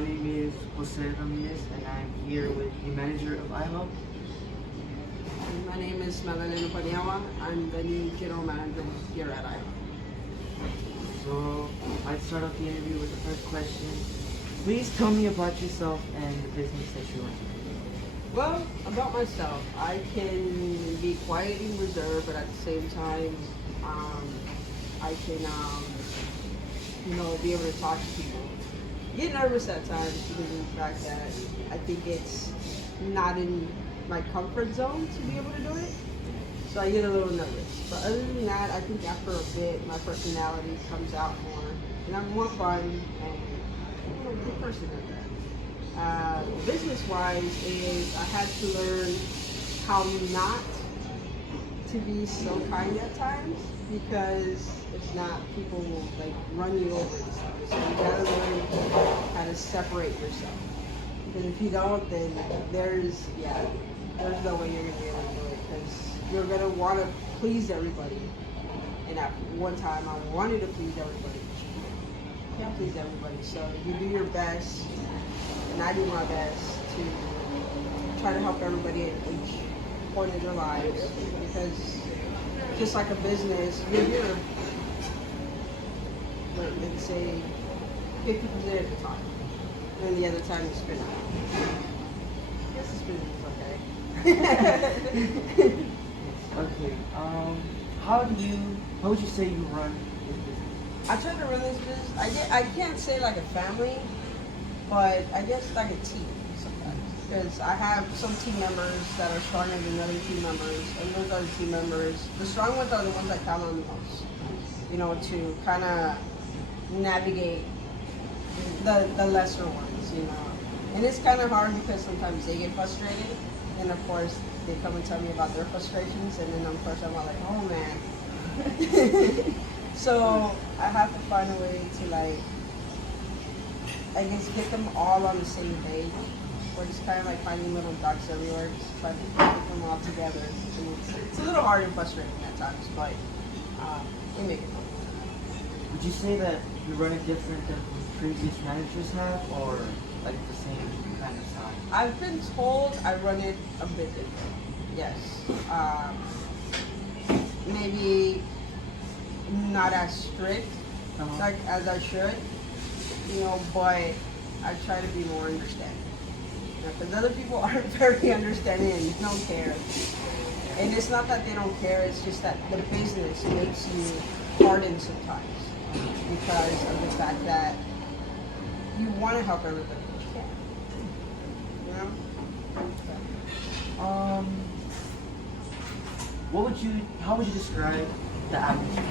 my name is Jose Ramirez, and I'm here with the manager of IHOP. My name is Madalena Paniagua. I'm the new general manager here at IHOP. So, I'd start off the interview with the first question. Please tell me about yourself and the business that you run. Well, about myself, I can be quiet and reserved, but at the same time, I can, be able to talk to people. Get nervous at times because of the fact that I think it's not in my comfort zone to be able to do it. So I get a little nervous. But other than that, I think after a bit, my personality comes out more, and I'm more fun and a good person at that. Business-wise, is I had to learn how not to be so kind at times, because if not, people will like run you over and stuff. So you gotta learn how to separate yourself. Because if you don't, then there's no way you're gonna be able to do it, because you're gonna want to please everybody. And at one time, I wanted to please everybody. You can't please everybody, so you do your best, and I do my best to try to help everybody at each point of their lives, because just like a business, you're here, let's say 50% of the time, and the other time you spend out. I guess this business is okay. Okay, how would you say you run this business? I try to run this business, I can't say like a family, but I guess like a team sometimes. Because I have some team members that are stronger than other team members, and those other team members, the strong ones are the ones that count on the most, to kind of navigate the lesser ones, And it's kind of hard because sometimes they get frustrated, and of course they come and tell me about their frustrations, and then of course I'm all like, oh man. So I have to find a way to I guess get them all on the same page. Or just kind of like finding little ducks everywhere, just trying to get them all together. And it's a little hard and frustrating at times, but we make it work. Would you say that you run it different than previous managers have, or like the same kind of style? I've been told I run it a bit different. Yes. Maybe not as strict as I should, but I try to be more understanding. Because other people aren't very understanding and don't care. And it's not that they don't care, it's just that the business makes you harden sometimes because of the fact that you want to help everybody, but you can't. How would you describe the atmosphere?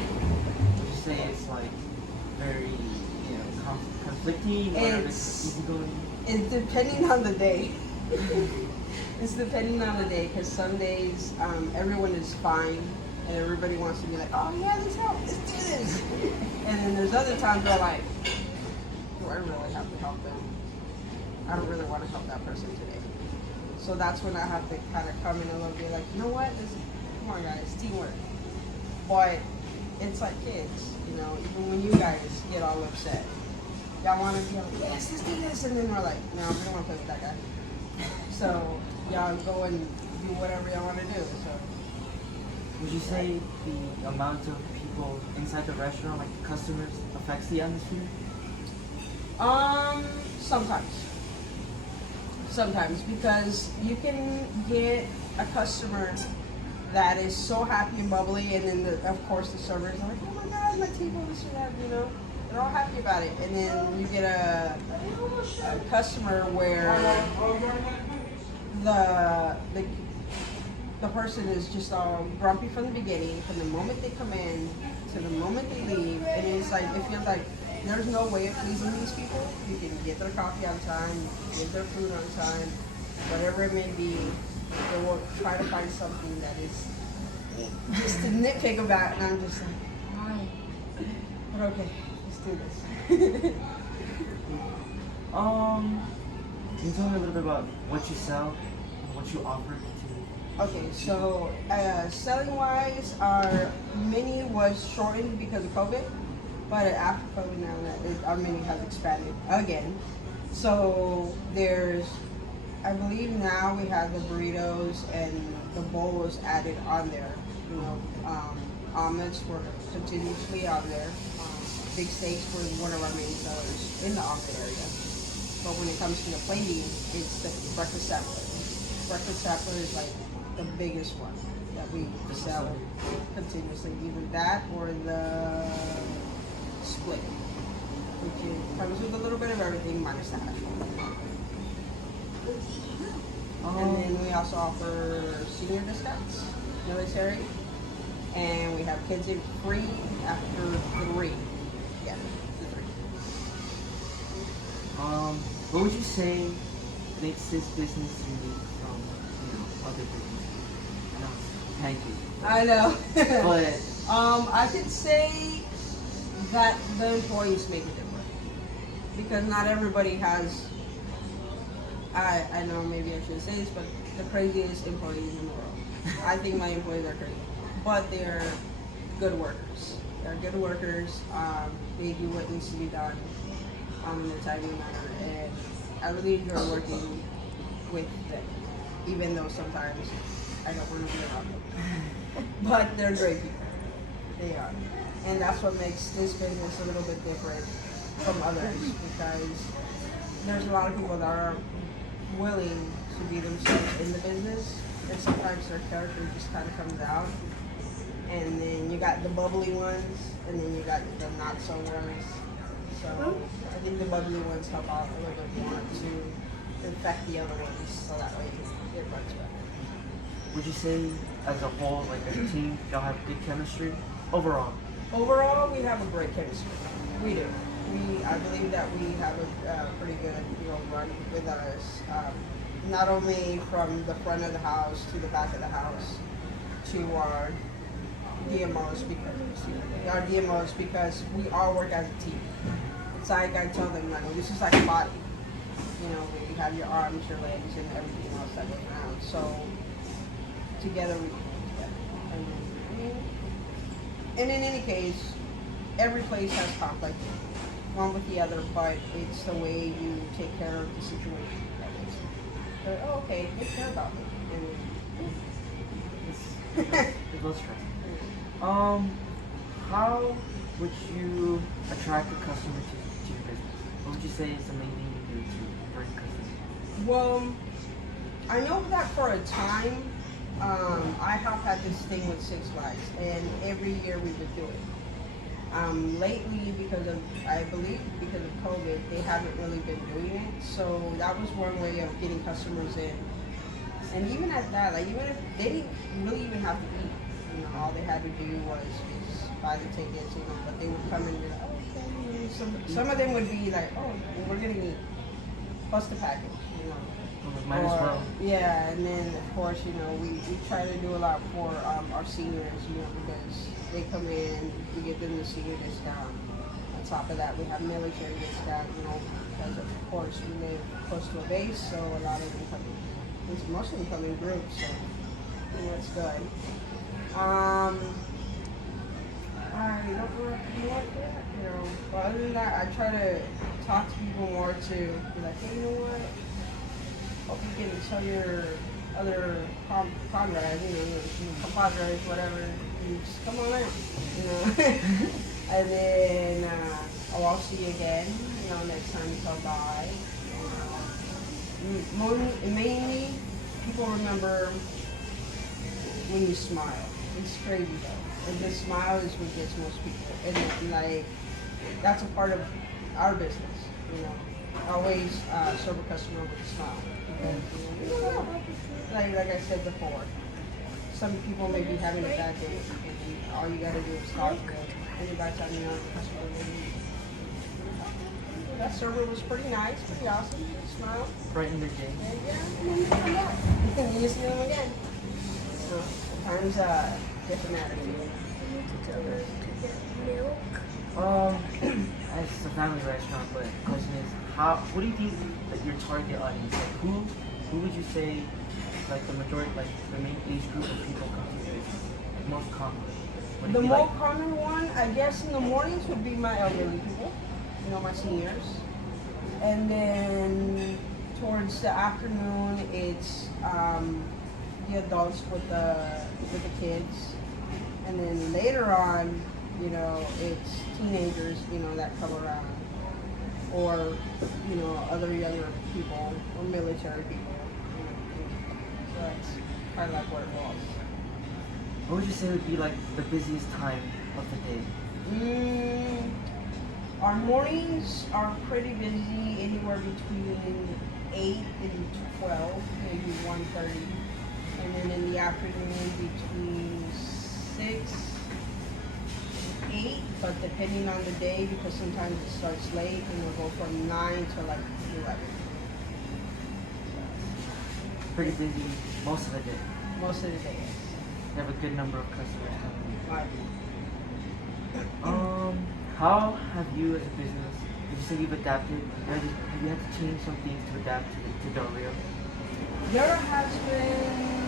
Would you say it's like very, conflicting, or easygoing? It's depending on the day. It's depending on the day, because some days everyone is fine and everybody wants to be like, oh yeah, let's do this. And then there's other times where like, do I really have to help them? I don't really want to help that person today. So that's when I have to kind of come in a little bit like, you know what, come on guys, teamwork. But it's like kids, even when you guys get all upset. Y'all want to be like, yes, let's do this, and then we're like, no, we don't want to play with that guy. So y'all go and do whatever y'all want to do. So would you say the amount of people inside the restaurant, like the customers, affects the atmosphere? Sometimes, because you can get a customer that is so happy and bubbly, and then of course the servers are like, oh my God, my table, this and that, They're all happy about it, and then you get a customer where the person is just all grumpy from the beginning, from the moment they come in to the moment they leave, and it's like it feels like there's no way of pleasing these people. You can get their coffee on time, get their food on time, whatever it may be. They will try to find something that is just to nitpick about, and I'm just like, why? But okay. Do this. Can you tell me a little bit about what you sell and what you offer to? Okay, so selling wise, our menu was shortened because of COVID, but after COVID now our menu has expanded again. So there's, I believe now we have the burritos and the bowl was added on there. You know, omelets were continuously on there. Big steaks were one of our main sellers in the omelet area. But when it comes to the plating, it's the breakfast sampler. Breakfast sampler is like the biggest one that we sell continuously. Either that or the split, which comes with a little bit of everything minus the hash. And then we also offer senior discounts, military, and we have kids in free after 3. Yeah, the 3. What would you say makes this business unique from other businesses? I know, thank you. I know. But I could say that the employees make it different because not everybody has. I know maybe I shouldn't say this, but the craziest employees in the world. I think my employees are crazy, but they're good workers. They're good workers. They do what needs to be done in a timely manner, and I really enjoy working with them, even though sometimes I don't want to be around them. But they're great people. They are, and that's what makes this business a little bit different from others because there's a lot of people that are willing to be themselves in the business, and sometimes their character just kind of comes out. And then you got the bubbly ones, and then you got the not so ones. So I think the bubbly ones help out a little bit more to infect the other ones, so that way it runs better. would you say, as a whole, like as a team, y'all have good chemistry overall? Overall, we have a great chemistry. We do. I believe that we have a pretty good, run with us. Not only from the front of the house to the back of the house to our DMOs because we all work as a team. It's like I tell them, like, this is like a body. You have your arms, your legs, and everything else that goes around. So together we come together. And in any case, every place has conflict, one with the other, but it's the way you take care of the situation. But, okay, take care about me. It's low stress. How would you attract a customer to your business? What would you say is the main thing you do to bring customers? Well, I know that for a time, IHOP had this thing with Six Flags, and every year we would do it. Lately, I believe because of COVID, they haven't really been doing it. So that was one way of getting customers in. And even at that, like even if they didn't really even have to eat, all they had to do was just buy the tickets, but they would come and be like, oh, okay. Some of them would be like, oh, we're gonna eat, plus the package, Might as well. Yeah, and then of course, we try to do a lot for our seniors, because they come in, we give them the senior discount. On top of that, we have military discount, because of course we live close to a base, so a lot of them come in. Most of them come in groups, so it's good. I don't know what to do like that, But other than that, I try to talk to people more to be like, hey, you know what? Hope you can tell your other comrades, compadres, whatever, and just come on out, And then I'll see you again, next time you come by. Mainly, people remember when you smile. It's crazy though. And the smile is what gets most people. And that's a part of our business, Always serve a customer with a smile. Because, like I said before, some people may be having a bad day, and all you gotta do is talk to them. And by the time the customer will leave. That server was pretty nice, pretty awesome. Smile. Brighten their day. Yeah, and then you come back. And you see them again. So, sometimes different attitude. As a family restaurant, but the question is, what do you think that your target audience, who would you say, the majority, the main age group of people come to your business? Most common. The most common one, I guess, in the mornings would be my elderly people, my seniors. And then towards the afternoon, it's the adults with the kids. And then later on, it's teenagers, that come around, or other younger people or military people. So that's kind of like where it was. What would you say would be like the busiest time of the day? Our mornings are pretty busy, anywhere between 8 and 12, maybe 1:30. And then in the afternoon between 6, 8, but depending on the day, because sometimes it starts late and it'll go from 9 to like 11. Pretty busy most of the day. Most of the day, yes. You have a good number of customers coming Right. in. How have you as a business, you said you've adapted, have you had to change some things to adapt to Del Rio? There has been,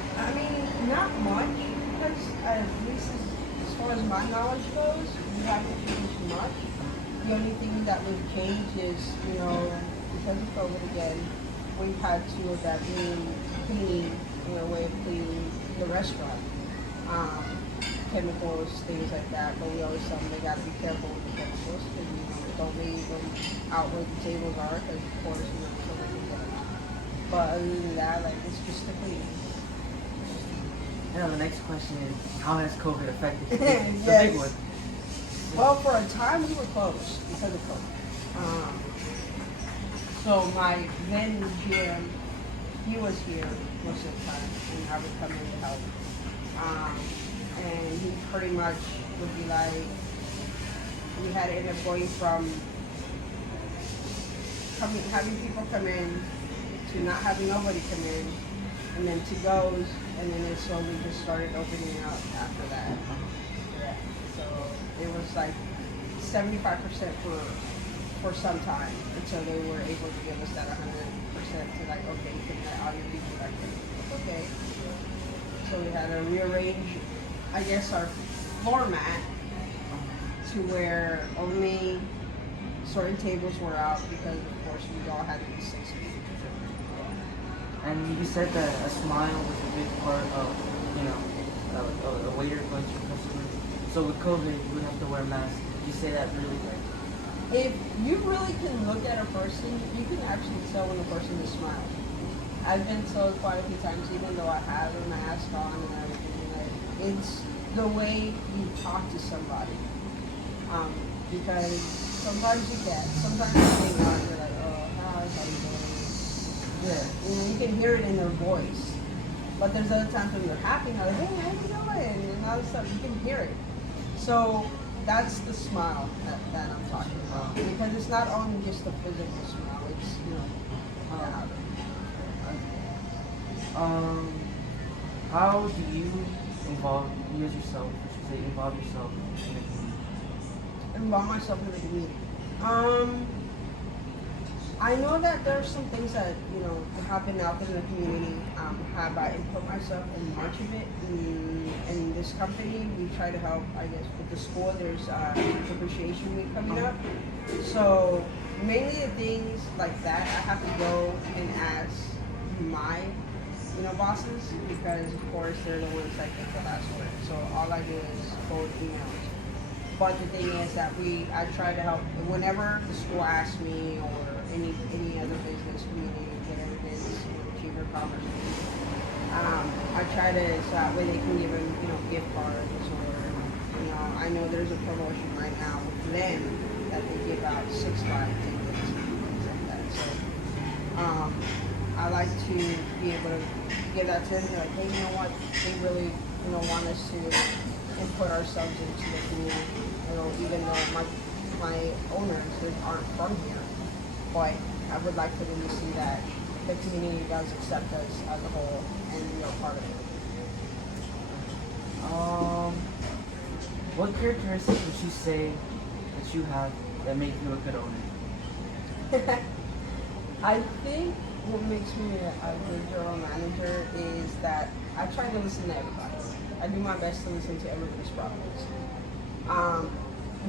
not much, because at least as far as my knowledge goes, we haven't changed much. The only thing that we've changed is, because of COVID again, we've had to adapt cleaning, way of cleaning the restaurant. Chemicals, things like that, but we always tell them they got to be careful with the chemicals because don't leave them out where the tables are because of course somebody can get them. But other than that, like it's just the cleaning. The next question is, how has COVID affected you? Yes. The big one. Well, for a time we were closed because of COVID. So my then GM, he was here most of the time, and I would come in to help. And he pretty much would be like, we had to end up going from having people come in to not having nobody come in, and then to goes, and then it slowly just started opening up after that. Yeah. So it was like 75% for some time until they were able to give us that 100% to like, okay, you can let all your people back in. Okay. So we had to rearrange, I guess, our floor mat to where only certain tables were out because, of course, we all had to be 6 feet. And you said that a smile was a big part of, a waiter going to customers. So with COVID, you would have to wear a mask. You say that really right. If you really can look at a person, you can actually tell when a person is smiling. I've been told quite a few times, even though I have a mask on and everything, like, it's the way you talk to somebody. Because sometimes you get, sometimes you think, you're like, oh, hi, how you doing? Yeah, you can hear it in their voice. But there's other times when you're happy, and they're like, hey, how you doing? And all this stuff, you can hear it. So that's the smile that I'm talking about. Because it's not only just the physical smile, it's, yeah. How do you involve yourself in the community? Involve myself in the community. I know that there are some things that happen out there in the community. Have I input myself in much of it? In this company, we try to help. I guess with the school, there's Teacher Appreciation Week coming up. So mainly the things like that, I have to go and ask my bosses, because of course they're the ones that get the last word. So all I do is forward emails. But the thing is that I try to help whenever the school asks me, or any other business, community, whatever it is, Chamber of Commerce. I try to, so that way they can give them, gift cards, or I know there's a promotion right now with them that they give out 6 ride tickets and things like that. So I like to be able to give that to them. Like, hey, you know what? They really, want us to input ourselves into the community. Even though my owners aren't from here, but I would like for them to see that the community does accept us as a whole and we are part of it. What characteristics would you say that you have that make you a good owner? I think what makes me a good general manager is that I try to listen to everybody. I do my best to listen to everybody's problems,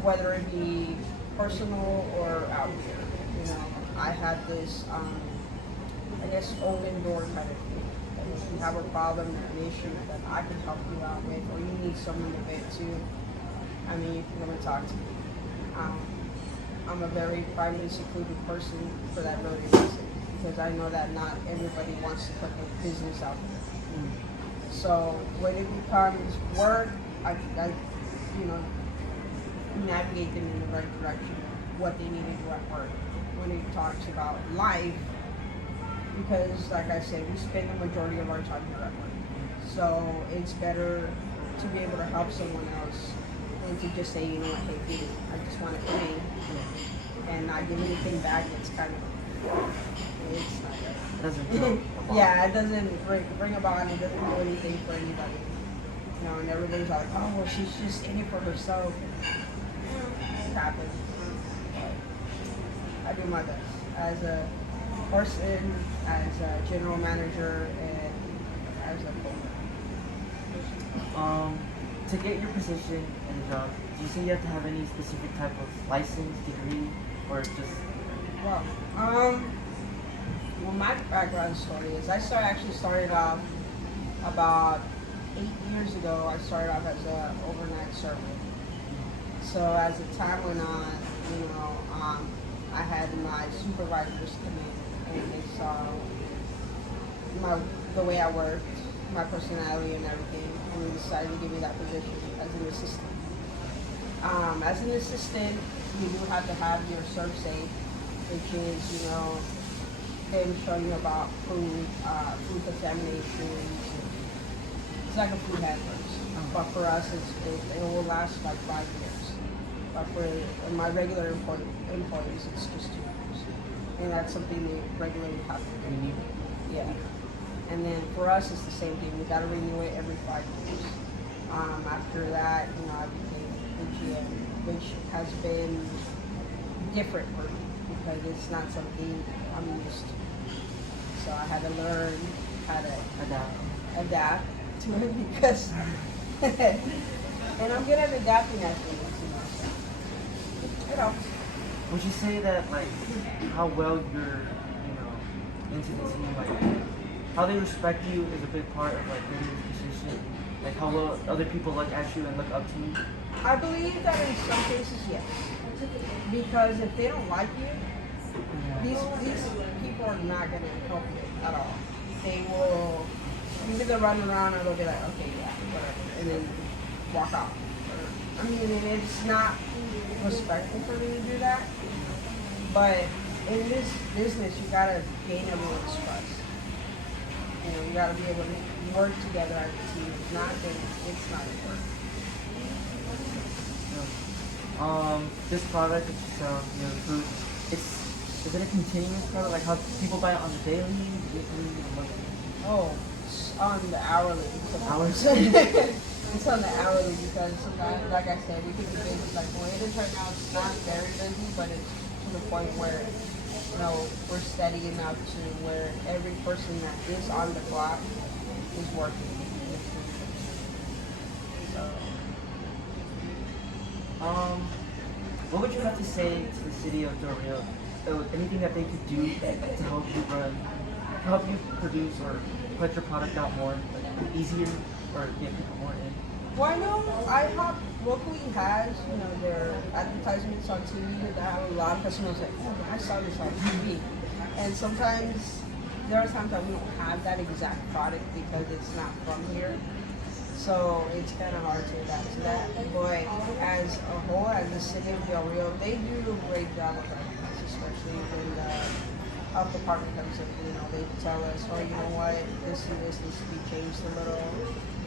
whether it be personal or out here. you know, I have this, I guess, open door kind of thing. And if you have a problem or an issue that I can help you out with, or you need someone to vent to, I mean, you can come and talk to me. I'm a very private and secluded person for that very reason, because I know that not everybody wants to put their business out there. So when it becomes work, I you know, navigate them in the right direction of what they need to do at work. When it talks about life, because like I said, we spend the majority of our time here at work. So it's better to be able to help someone else than to just say, you know what, hey, dude, I just want to pay and not give anything back. It's kind of, it's not good. It doesn't feel Yeah, it doesn't bring about, it doesn't do anything for anybody. You know, and everybody's like, oh, well, she's just in it for herself. It happens. I do my best as a person, as a general manager, and as a co-owner. To get your position in the job, do you say you have to have any specific type of license, degree, or just? Well, my background story is I actually started off about 8 years ago. I started off as an overnight server. So as the time went on, you know, I had my supervisors come in and they saw the way I worked, my personality and everything, and they decided to give me that position as an assistant. As an assistant, you do have to have your serve safe, which is, you know, they will show you about food contaminations. It's like a food handlers, but for us, it will last like 5 years. But for my regular employees, it's just 2 years, and that's something they regularly have to do. Yeah. And then for us, it's the same thing. We got to renew it every 5 years. After that, you know, I became a GM, which has been different for me because it's not something I'm used to. So I had to learn how to adapt to it because, and I'm good at adapting at things, you know. So it helps. Would you say that like how well you're, you know, into the team, like how they respect you is a big part of like getting this position? Like how well other people look at you and look up to you? I believe that in some cases, yes. Because if they don't like you, these people are not going to help you at all. They will either run around or they'll be like, okay, yeah, whatever, and then walk out. I mean, it's not respectful for me to do that, but in this business, you got to gain everyone's trust. You know, you got to be able to work together as a team. If not, then it's not going to work. This product that you sell, you know, food, is it a continuous product? Like how people buy it on the daily, weekly, or monthly? Oh, it's on the hourly. Hours? It's on the hourly because sometimes, like I said, we could be busy. Like the way it is right now, it's not very busy, but it's to the point where, you know, we're steady enough to where every person that is on the clock is working. So, what would you have to say to the city of Del Rio? Anything that they could do to help you run, help you produce or put your product out more, like easier, or get people more in? well, I know IHOP locally has, you know, their advertisements on TV that have a lot of customers like, oh, I saw this on TV. And sometimes there are times that we don't have that exact product because it's not from here. So it's kind of hard to adapt to that. But as a whole, as the city of Del Rio, they do a great job of that, especially when the health department comes in. You know, they tell us, oh, you know what, this and this needs to be changed a little.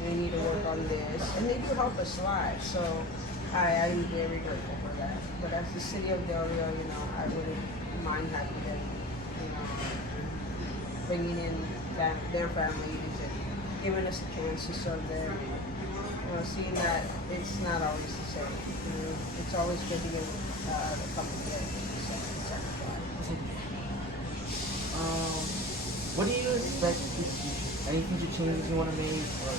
We need to work on this. And they do help us a lot. So I'm very grateful for that. But as the city of Del Rio, you know, I wouldn't mind having them, you know, bringing in their families and giving us a chance to serve them. You know, seeing that it's not always the same. You know, it's always good to get the company there. What do you expect to see? Any future changes you want to make? Or?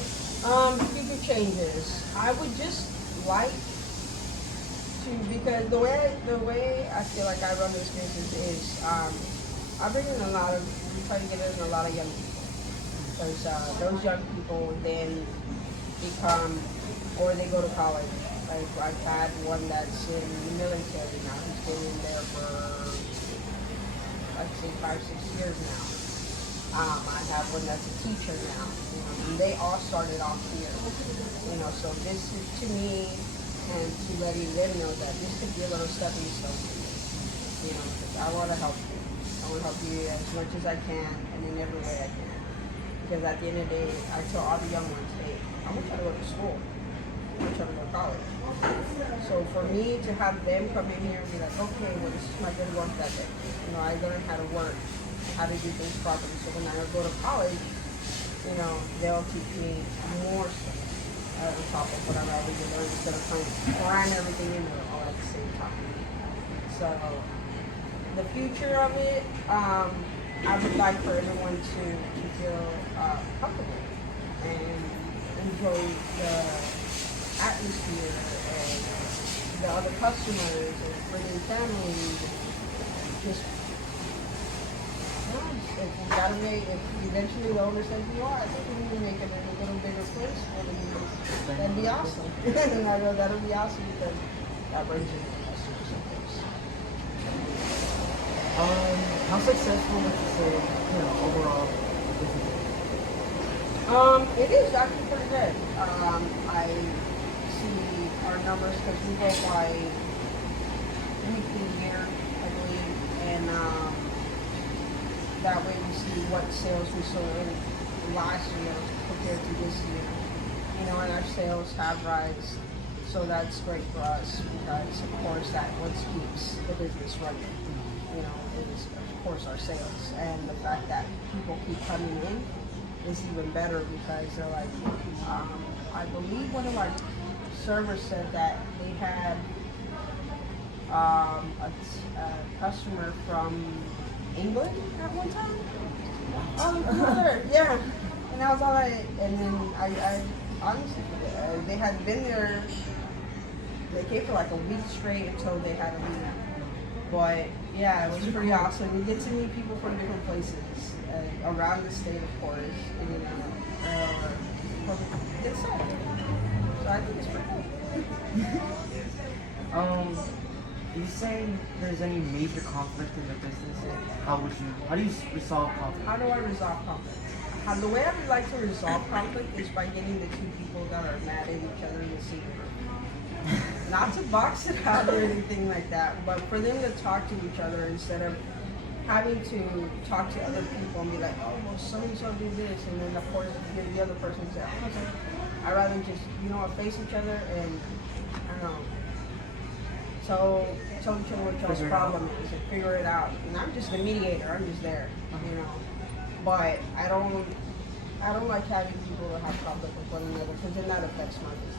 Future changes. I would just like to, because the way I feel like I run this business is I bring in a lot of, we try to get in a lot of young people, because those young people then become, or they go to college. Like I've had one that's in the military now. He's been in there for, I'd say 5-6 years now. I have one that's a teacher now. And they all started off here. So this is to me, and to letting them know that this could be a little stepping stone. 'Cause I want to help you. I want to help you as much as I can, and in every way I can. Because at the end of the day, I tell all the young ones, hey, I want you to go to school. I want you to go to college. So for me to have them come in here and be like, okay, well, this is my good work ethic. I learned how to work, how to do things properly. So when I go to college, they'll teach me more stuff on top of what I've already learned, instead of trying to cram everything in there all at the same time. So the future of it, I would like for everyone to feel comfortable and enjoy the atmosphere and the other customers and bringing families. Just, if eventually the owner says, I think we need to make it a little bigger place for the, that'd be awesome. And I know that'll be awesome because that brings in the customers, of course. How successful would you say, overall business? It is actually pretty good. I see our numbers because we go by weekly year, I believe, and that way we see what sales we sold in last year compared to this year. And our sales have rise, so that's great for us because, of course, that what keeps the business running. Is of course our sales, and the fact that people keep coming in is even better because they're like, I believe one of our servers said that they had a customer from England at one time. Oh, yeah. And I was all like, and then I honestly, they had been there, they came for like a week straight until they had to leave. But yeah, it was pretty awesome. We get to meet people from different places around the state, of course. And, it's sad. So I think it's pretty cool. You say there's any major conflict in the business? How do you resolve conflict? How do I resolve conflict? The way I would like to resolve conflict is by getting the two people that are mad at each other in the same room. Not to box it out or anything like that, but for them to talk to each other instead of having to talk to other people and be like, oh, well, so-and-so did this, and then, of course, the other person say, I'd rather just, face each other and, I don't know, tell each other what y'all's problem is and figure it out. And I'm just the mediator, I'm just there, But I don't like having people that have conflict with one another because then that affects my business.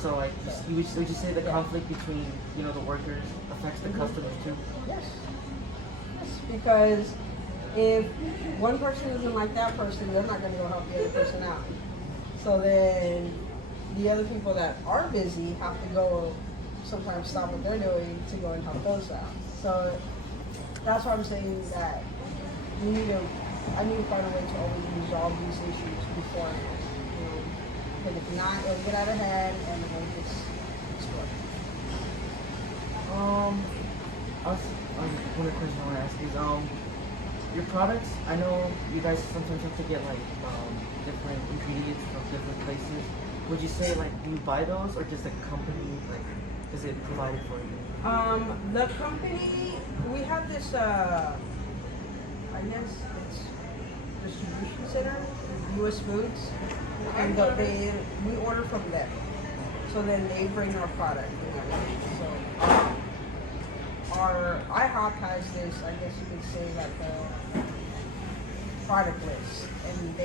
So, would you say the conflict between, the workers affects the customers too? Yes. Yes, because if one person isn't like that person, they're not going to go help the other person out. So then the other people that are busy have to go sometimes stop what they're doing to go and help those out. So that's why I'm saying that I need to find a way to always resolve these issues beforehand. Because if not, it'll get out of hand and it'll just explode. One question I want to ask is, your products, I know you guys sometimes have to get different ingredients from different places. Would you say do you buy those, or just the company is it provided for you? The company, we have this I guess it's distribution center, U.S. Foods, and we order from them. So then they bring our product. So our IHOP has this, I guess you could say, a product list, and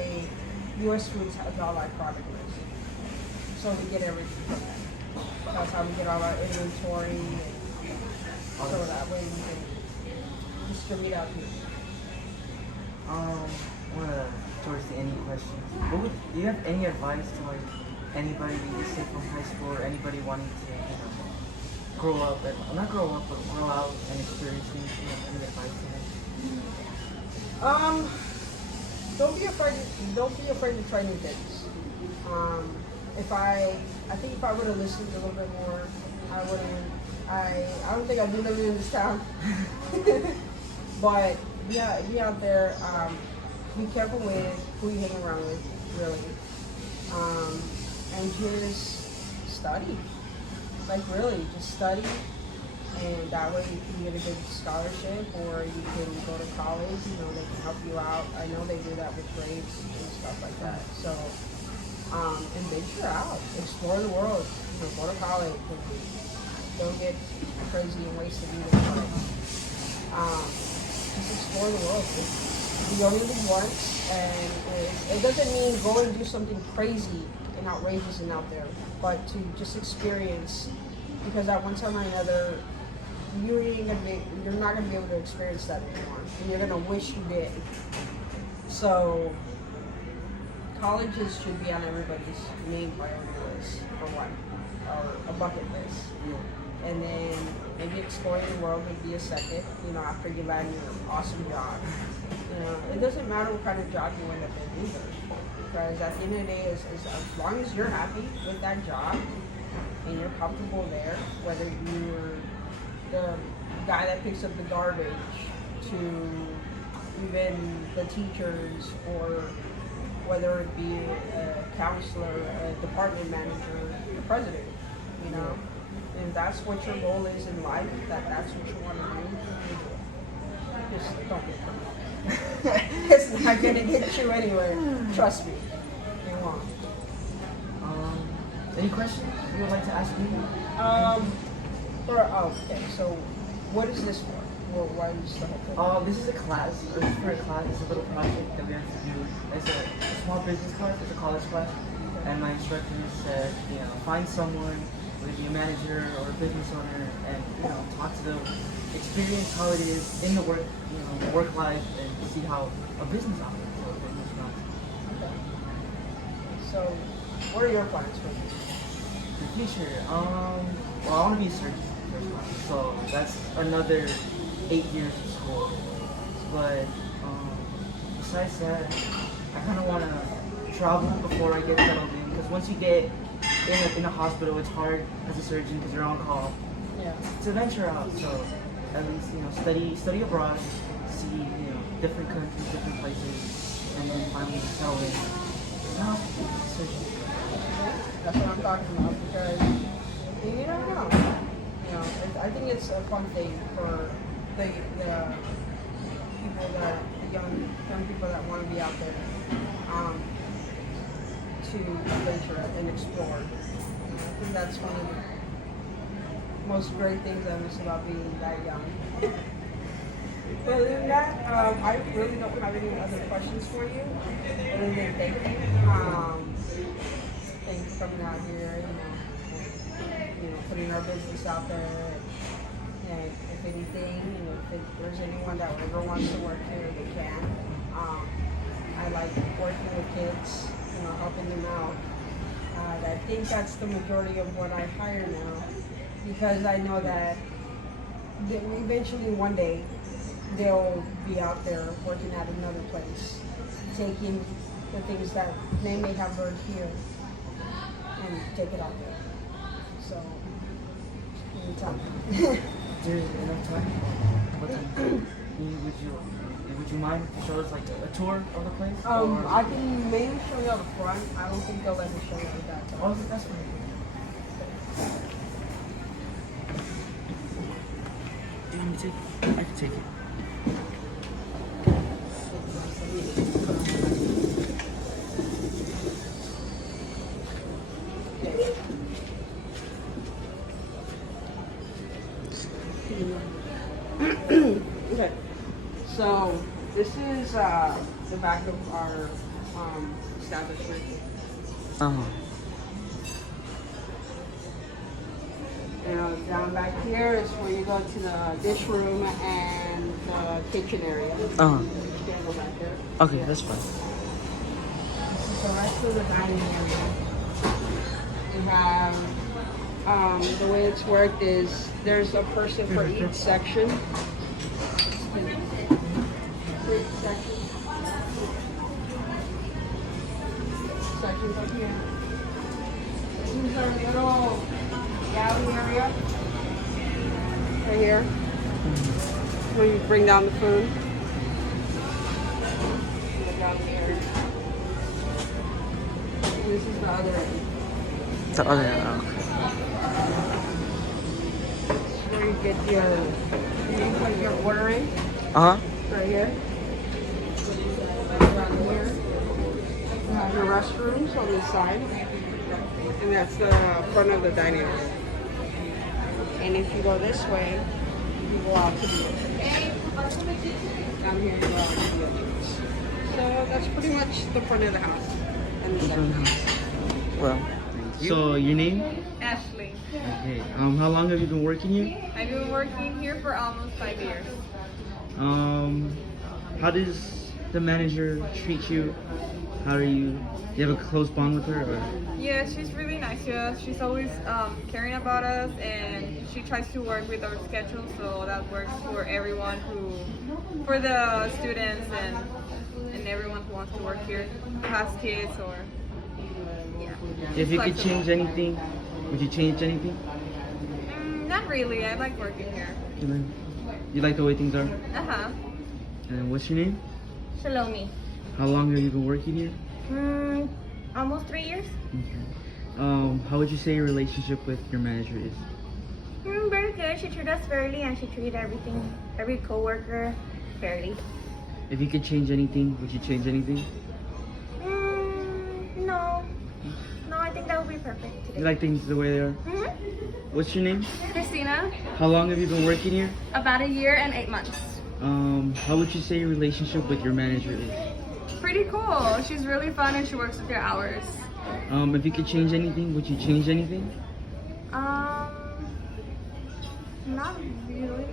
U.S. Foods has all our product list. So we get everything from them. That's how we get all our inventory, and so that way we can distribute out here. Towards the ending questions, do you have any advice to anybody, say from high school, or anybody wanting to grow up and not grow up, but grow out and experience things? Any advice to him? Don't be afraid. Don't be afraid to try new things. I think if I would have listened a little bit more, I would have. I don't think I'd be living in this town. But yeah, be out there. Be careful with who you hang around with, really. And just study. Like really, just study. And that way you can get a good scholarship, or you can go to college. They can help you out. I know they do that with grades and stuff like that. So, and venture out, explore the world. Go to college. Don't get crazy and wasted either. Just explore the world. You only live once, and it doesn't mean go and do something crazy and outrageous and out there, but to just experience. Because at one time or another, you're not gonna be able to experience that anymore, and you're gonna wish you did. So, colleges should be on everybody's main priority list for one, or a bucket list. And then maybe exploring the world would be a second. After you land your awesome job. It doesn't matter what kind of job you end up in either, because at the end of the day, as long as you're happy with that job and you're comfortable there, whether you're the guy that picks up the garbage to even the teachers, or whether it be a counselor, a department manager, the president, and that's what your goal is in life, that's what you want to do, you do it. Just don't get criminal. It's not going to get you anywhere. Trust me. It won't. Any questions you would like to ask me? Okay, so what is this for? Well, why do you still have to? This is a class. This is for a class. It's a little project that we have to do. It's a small business class. It's a college class. And my instructor said, find someone, whether it be a manager or a business owner, and talk to them, experience how it is in the work life, and see how a business operates. Okay. So, what are your plans for you? The future. Well, I want to be a surgeon first of all. So that's another 8 years of school. But besides that, I kind of want to travel before I get settled in. Because once you get in a hospital, it's hard as a surgeon because you're on call. Yeah. To venture out. So at least study abroad, see different countries, different places, and then finally settle in. Surgeon. That's what I'm talking about, because you don't know. I think it's a fun thing for the young people that want to be out there to venture and explore. I think that's one of the most great things I miss about being that young. But other than that, I really don't have any other questions for you. Other than thank you. Thanks for coming out here, putting our business out there. And if anything, if there's anyone that ever wants to work here, they can. I like working with kids, helping them out. I think that's the majority of what I hire now, because I know that eventually one day they'll be out there working at another place, taking the things that they may have learned here and take it out there. So, anytime. There's enough time. Would you mind if you show us like a tour of the place? I can maybe show you out the front. I don't think they'll let me show you the back. Oh, that's fine. Do you want me to take it? I can take it. Okay, so this is the back of our establishment. Down back here is where you go to the dish room and the kitchen area. You can go back there. Okay, that's fine. This is the rest of the dining area. We have The way it's worked is there's a person for each section. For each section. Sections up here. This is our little galley area. Right here. Where you bring down the food. The galley area. This is the other end. The other end. Where you get when you're ordering. Uh huh. Right here. Around here. You have your restrooms on this side. And that's the front of the dining room. And if you go this way, you go out to the entrance. Down here, you go out to the entrance. So that's pretty much the front of the house. And the dining room. Well, so your name? Ashley. Okay. How long have you been working here? I've been working here for almost 5 years. How does the manager treat you? How do you have a close bond with her? Or? Yeah, she's really nice to us. She's always caring about us, and she tries to work with our schedule so that works for everyone for the students and everyone who wants to work here, who has kids or, yeah. If you could change anything, would you change anything? Not really. I like working here. You like the way things are? Uh-huh. And what's your name? Shalomi. How long have you been working here? Almost 3 years. Okay. How would you say your relationship with your manager is? Very good. She treated us fairly, and she treated every coworker fairly. If you could change anything, would you change anything? No. No, I think that would be perfect today. You like things the way they are? What's your name? Christina, How long have you been working here? about 1 year and 8 months. How would you say your relationship with your manager is? Pretty cool. She's really fun and she works with your hours. If you could change anything, would you change anything? Not really.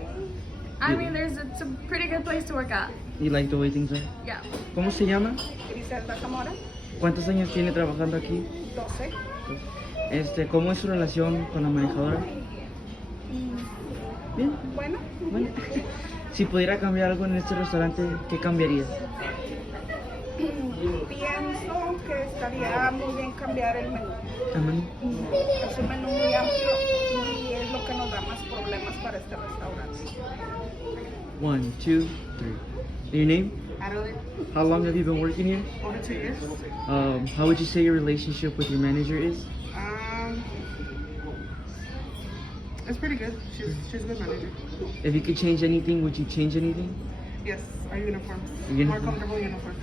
I mean, it's a pretty good place to work at. You like the way things are? Yeah. ¿Cómo se llama? Griselda Zamora, ¿Cuántos años tiene trabajando aquí? 12. ¿Cómo es su relación con la manejadora? Bien. Bueno. Bueno. Si pudiera cambiar algo en este restaurante, ¿qué cambiaría? Pienso que estaría muy bien cambiar el menú. El menú. Es un menú muy amplio y es lo que nos da más problemas para este restaurante. 1, 2, 3. Your name? Adeline, How long have you been working here? over 2 years. How would you say your relationship with your manager is? It's pretty good. She's a good manager. If you could change anything, would you change anything? Yes, our uniforms. Uniform. More comfortable uniforms.